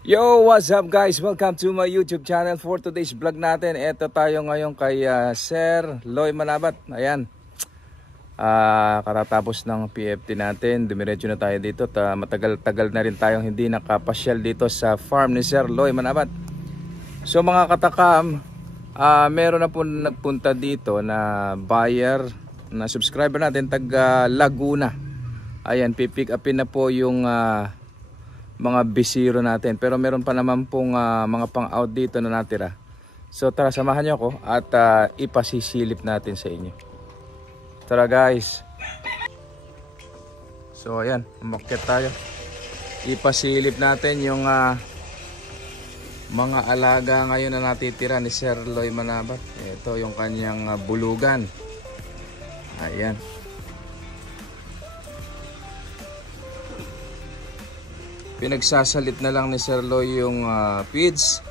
Yo, what's up guys? Welcome to my YouTube channel. For today's vlog natin, eto tayo ngayon kay Sir Loy Manabat. Ayan, karatapos ng PFT natin, dumiretso na tayo dito. Matagal-tagal na rin tayong hindi nakapasyal dito sa farm ni Sir Loy Manabat. So mga katakam, meron na po nagpunta dito na buyer, na subscriber natin, taga Laguna. Ayan, pipick upin na po yung mga bisiro natin, pero meron pa naman pong mga pang out dito na natira. So tara, samahan nyo ako at ipasisilip natin sa inyo. Tara guys. So ayan, umakyat tayo. Ipasilip natin yung mga alaga ngayon na natitira ni Sir Loy Manabat. Ito yung kanyang bulugan. Ayan. Pinagsasalit na lang ni Sir Loy yung feeds,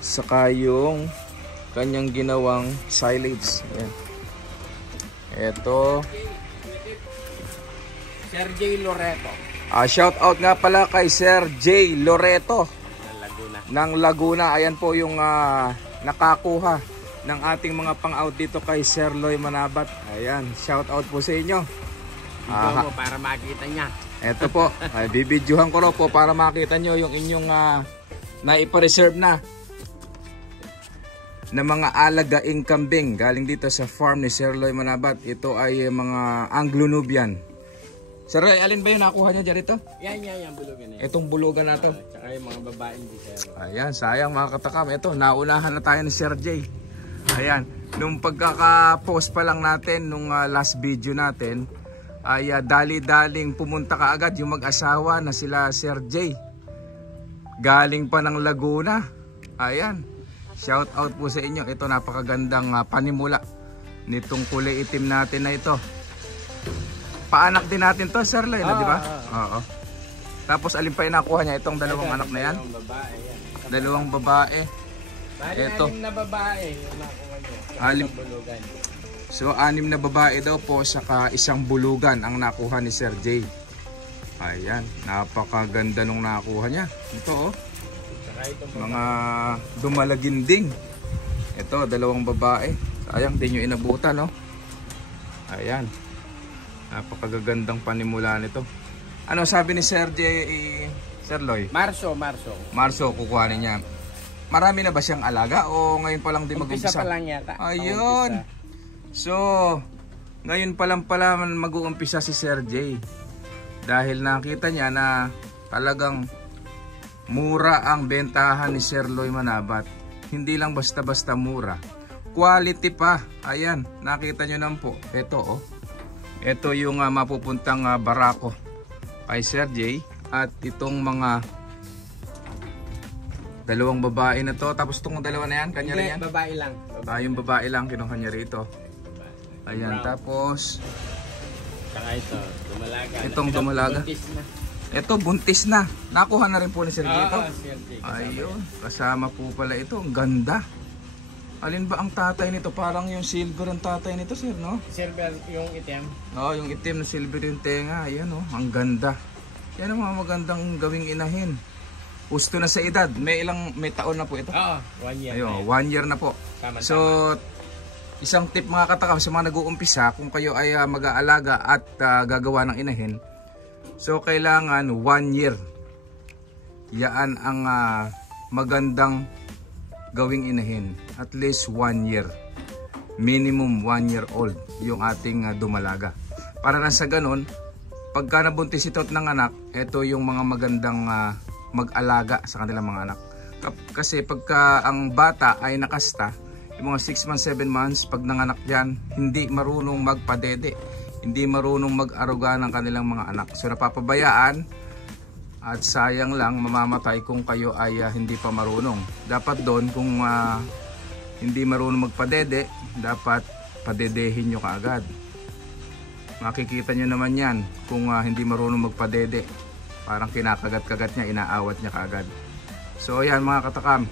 saka yung kanyang ginawang silage. Ayan. Ito Sir J. Loreto. Shout out nga pala kay Sir J. Loreto ng Laguna. Ayan po yung nakakuha ng ating mga pang-out dito kay Sir Loy Manabat. Ayan, shout out po sa inyo. Video mo para makita niya. Ito po, bibidyohan ko po para makita nyo yung inyong naipa-reserve na mga alagaing kambing galing dito sa farm ni Sir Loy Manabat. Ito ay mga Anglo-Nubian. Sir Loy, alin ba yung nakuha nyo dyan ito? Yan, bulugan na yan. Itong bulugan na to. Tsaka yung mga babaeng bisero. Ayan, sayang mga katakam. Ito, naunahan na tayo ni Sir J. Ayan, nung pagkaka-post pa lang natin, nung last video natin, ay dali-daling pumunta ka agad yung mag-asawa na sila Sir J. Galing pa ng Laguna. Ayan, shout out po sa inyo. Ito, napakagandang panimula nitong kulay itim natin na ito. Paanak din natin to, Sir Loy, di ba? Oo. Tapos alin pa yung nakuha niya? Itong dalawang anak na yan? Dalawang babae yan. Dalawang babae. Ito. 6 na babae yung nakuha niyo. Bulugan. So 6 na babae daw po, saka isang bulugan ang nakuha ni Sir J. Ayan, napakaganda nung nakuha niya. Ito mga dumalaginding. Ito, dalawang babae. Sayang din yung inabutan, no? Ayan, napakagandang panimula nito. Ano sabi ni Sir J, Sir Loy? Marso kukuhanin niya. Marami na ba siyang alaga o ngayon pa lang din mag-umpisa? Umpisa pa lang yata. Ayun. So, ngayon pa lang pala mag-uumpisa si Sir J. Dahil nakita niya na talagang mura ang bentahan ni Sir Loy Manabat. Hindi lang basta-basta mura. Quality pa. Ayan, nakita nyo naman po. Ito oh. Ito yung mapupuntang barako kay Sir J. At itong mga dalawang babae na to. Tapos itong dalawa na yan, kanya rin yan? Babae lang. Yung babae lang, kinuha niya rito. Ayan, brown. Tapos Saka ito, dumalaga. Itong dumalaga. Buntis na. Ito, buntis na. Nakuha na rin po ni Sir J ito. Sir J. Ayun, kasama po pala ito. Ang ganda. Alin ba ang tatay nito? Parang yung silver ang tatay nito, sir, no? Silver yung itim. Oo, yung itim na silver yung tenga. Ayan, oh, ang ganda. Yan ang mga magandang gawing inahin. Gusto na sa edad. May taon na po ito? Oo, 1 year. Ayun, 1 year na po. Tama, So, isang tip mga katakam sa mga nag-uumpisa, kung kayo ay mag-aalaga at gagawa ng inahin, so kailangan 1 year. Yan ang magandang gawing inahin. At least 1 year. Minimum 1 year old yung ating dumalaga. Para na sa ganun, pagka nabuntis ito ng anak, ito yung mga magandang mag-alaga sa kanilang mga anak. Kasi pagka ang bata ay nakasta, yung mga 6 months, 7 months, pag nanganak dyan, hindi marunong magpadede, hindi marunong mag-aruga ng kanilang mga anak. So napapabayaan at sayang lang, mamamatay kung kayo ay hindi pa marunong. Dapat doon, kung hindi marunong magpadede, dapat padedehin nyo kaagad. Makikita nyo naman yan kung hindi marunong magpadede. Parang kinakagat-kagat niya, inaawat niya kaagad. So ayan mga katakam,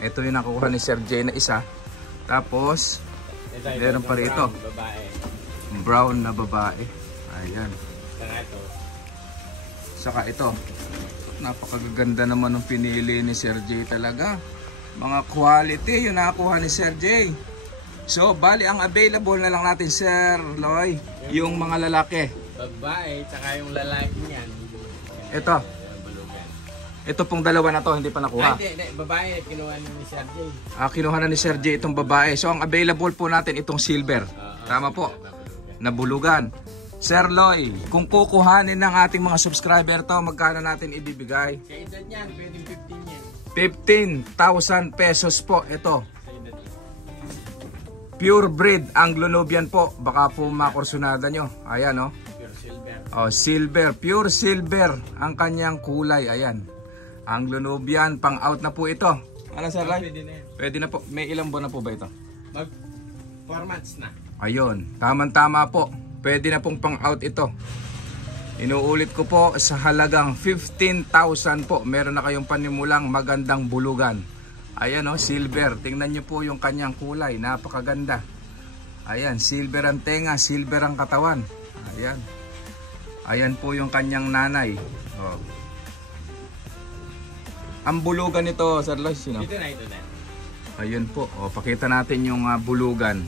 ito yung nakuha ni Sir J na isa. Tapos meron pa rito brown na babae. Ayan. Saka ito Napakaganda naman ng pinili ni Sir J talaga. Mga quality yung nakuha ni Sir J. So, bali ang available na lang natin, Sir Loy, yung mga lalaki. Babae, tsaka yung lalaki niyan. Ito. Ito pong dalawa na to, hindi pa nakuha. Hindi. Babae, kinuha na ni Sir J. Kinuha na ni Sir J itong babae. So, ang available po natin itong silver. Tama po. Nabulugan. Sir Loy, kung kukuhanin ng ating mga subscriber to, magkano natin ibibigay? Sa edad niyan, pwedeng 15 yan. 15,000 pesos po ito. Pure breed Anglo-Nubian po. Baka po makursunada nyo. Ayan o. Pure silver. Silver. Pure silver ang kanyang kulay. Ayan. Anglo-Nubian. Pang out na po ito. Ano Sir Loy? Pwede na yan. Pwede na po. May ilang buwan na po ba ito? Mag 4 months na. Ayun. Tama-tama po. Pwede na pong pang out ito. Inuulit ko po sa halagang 15,000 po. Meron na kayong panimulang magandang bulugan. Ayan o, silver. Tingnan nyo po yung kanyang kulay. Napakaganda. Ayan, silver ang tenga, silver ang katawan. Ayan. Ayan po yung kanyang nanay. Oh. Ang bulugan nito, Sir Loy, sino? Ito na. Ayun po. O, pakita natin yung bulugan.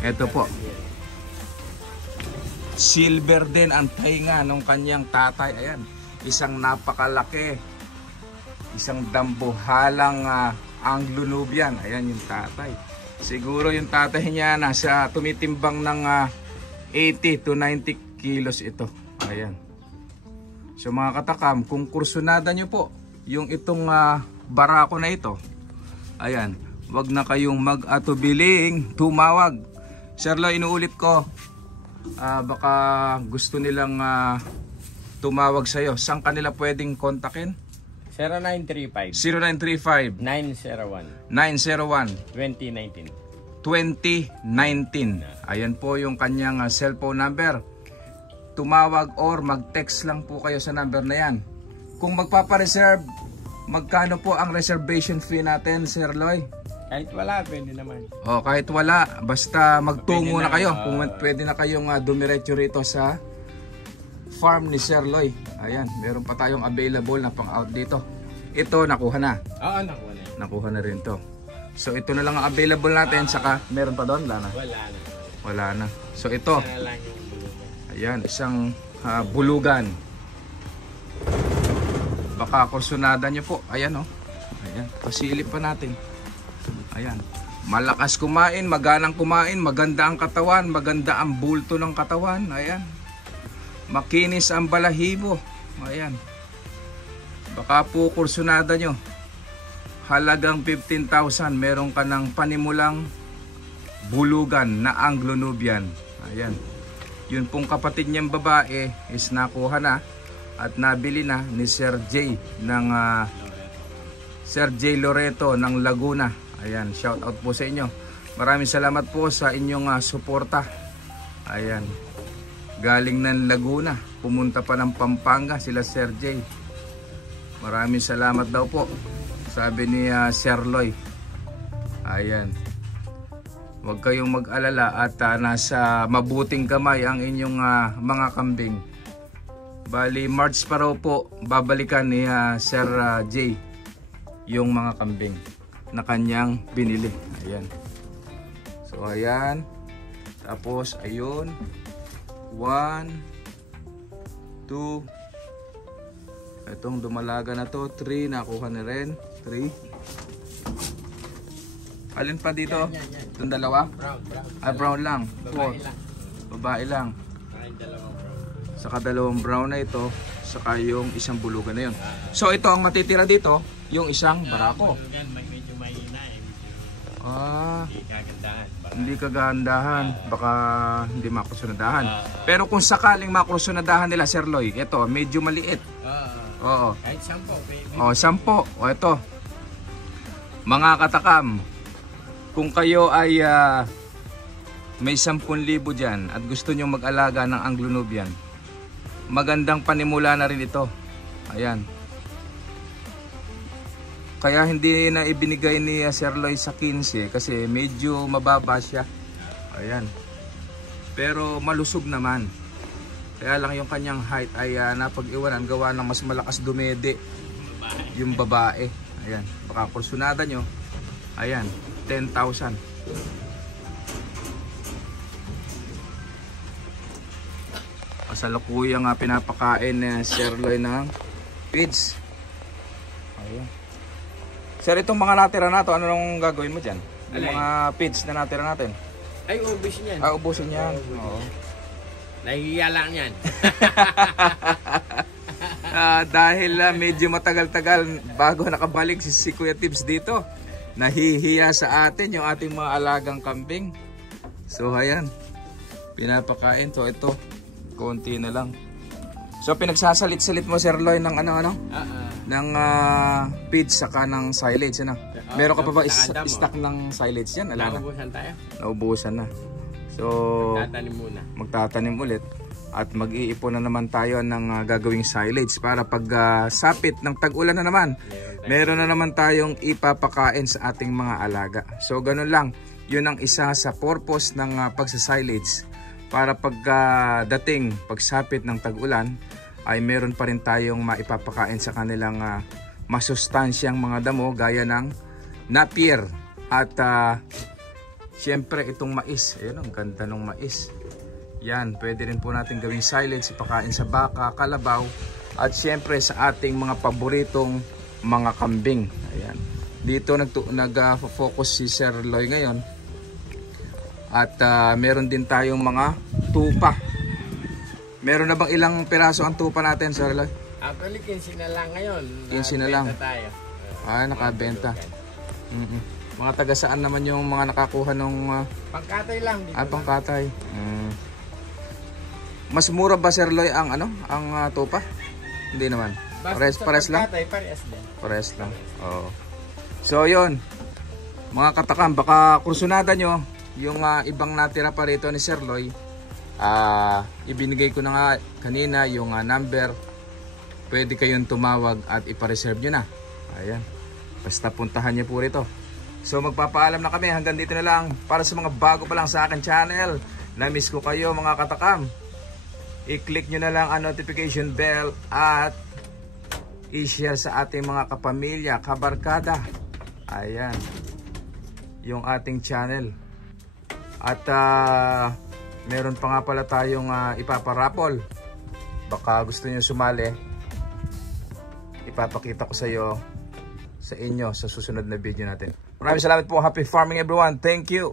Ito po. Silver din ang tainga ng kanyang tatay. Ayan, isang napakalaki, isang dambuhalang Anglo-Nubian. Ayan yung tatay. Siguro yung tatay niya nasa tumitimbang ng 80 to 90 kilos ito. Ayan. So mga katakam, kung kursunada nyo po yung itong barako na ito, ayan, wag na kayong mag-atubiling tumawag. Sir Loy, inuulit ko, baka gusto nilang tumawag sa'yo. Saan kanila pwedeng kontakin? 0935 0935 901 901 2019. Ayan po yung kanyang cellphone number. Tumawag or mag-text lang po kayo sa number na yan. Kung magpapareserve, magkano po ang reservation fee natin, Sir Loy? Kahit wala, pwede naman. Kahit wala, basta magtungo na kayo. Kung pwede na kayong dumiretso rito sa farm ni Sir Loy. Ayan, meron pa tayong available na pang out dito. Ito, nakuha na. Oo, nakuha na. Nakuha na rin to. So, ito na lang ang available natin. Saka, meron pa doon? Wala na. Wala na. So, ito. Ayan, isang bulugan. Baka kursunada nyo po. Ayan, oh. Ayan, pasilip pa natin. Ayan. Malakas kumain, maganang kumain, maganda ang katawan, maganda ang bulto ng katawan. Ayan. Makinis ang balahibo. Ayan. Baka po kursunada nyo. Halagang 15,000, meron ka ng panimulang bulugan na Anglo-Nubian. Ayan. Yun pong kapatid niyang babae is nakuha na at nabili na ni Sir J ng Sir J Loreto ng Laguna. Ayan, shout out po sa inyo. Maraming salamat po sa inyong suporta. Ayan. Galing ng Laguna, pumunta pa ng Pampanga sila Sir J. Maraming salamat daw po, sabi ni Sir Loy. Ayan. Huwag kayong mag-alala at nasa mabuting kamay ang inyong mga kambing. Bali, March pa raw po babalikan ni Sir J yung mga kambing na kanyang binili. Ayan. So ayan. Tapos ayun. 1 2. Itong dumalaga na to, 3 nakuha na rin. 3. Alin pa dito? Itong dalawa? Brown lang. Babae lang. Saka dalawang brown na ito, saka yung isang bulugan na yun. So ito ang matitira dito, yung isang barako. Hindi kagandahan, baka hindi makursunadahan. Pero kung sakaling makursunadahan nila, Sir Loy, ito medyo maliit. Oo. Kahit 10. 10. O ito. Mga katakam, kung kayo ay may 10,000 dyan at gusto nyo mag-alaga ng Anglo-Nubian, magandang panimula na rin ito. Ayan. Kaya hindi na ibinigay ni Sir Loy sa 15 kasi medyo mababa siya. Ayan. Pero malusog naman. Kaya lang yung kanyang height ay napag-iwanan gawa ng mas malakas dumede yung babae. Ayan, baka kursunada nyo. Ayan, 10,000. Kasalukuyang pinapakain ni Sir Loy ng feeds. Ayan. Sir, itong mga natira na to, ano nang gagawin mo dyan? Yung mga feeds na natira natin. Ay, ubusin yan. Ubusin yan. Oo. Nahihiya lang yan. Dahil medyo matagal-tagal bago nakabalik si Kuya Tips dito. Nahihiya sa atin yung ating mga alagang kambing. So ayan, pinapakain to. Ito, konti na lang. So pinagsasalit-salit mo, Sir Loy, ng ano? Ng feeds saka ng silage. Ano? Meron ka pa ba stock ng silage yan? Naubusan tayo. Naubusan na. So, magtatanim ulit at mag-iipon na naman tayo ng gagawing silage para pag sapit ng tag-ulan na naman, meron na naman tayong ipapakain sa ating mga alaga. So, ganun lang. Yun ang isa sa purpose ng pagsa-silage para pag dating pagsapit ng tag-ulan ay meron pa rin tayong maipapakain sa kanilang masustansyang mga damo gaya ng napier at siyempre itong mais. Ayun, ang ganda ng mais. Yan, pwede rin po natin gawing silage, ipakain sa baka, kalabaw, at siyempre sa ating mga paboritong mga kambing. Ayan. Dito nag-focus si Sir Loy ngayon. At meron din tayong mga tupa. Meron na bang ilang piraso ang tupa natin, Sir Loy? Actually, 15 na lang ngayon. 15 na lang. Tayo. Nakabenta. Mga taga saan naman yung mga nakakuha nung pangkatay lang dito. Pangkatay. Mas mura ba, Sir Loy, ang ang tupa? Hindi naman. Pares lang. Pares lang. Oo. So 'yon. Mga katakam, baka kursunada nyo yung ibang natira pa rito ni Sir Loy. Ibinigay ko na nga kanina yung number. Pwede kayong tumawag at ipa-reserve nyo na. Ayan. Basta puntahan nyo po rito. So magpapaalam na kami, hanggang dito na lang. Para sa mga bago pa lang sa akin channel, na-miss ko kayo mga katakam, i-click nyo na lang ang notification bell at i-share sa ating mga kapamilya, kabarkada. Ayan, yung ating channel. At meron pa nga pala tayong ipaparapol. Baka gusto nyo sumali, ipapakita ko sa inyo sa susunod na video natin. Maraming salamat po. Happy farming everyone. Thank you.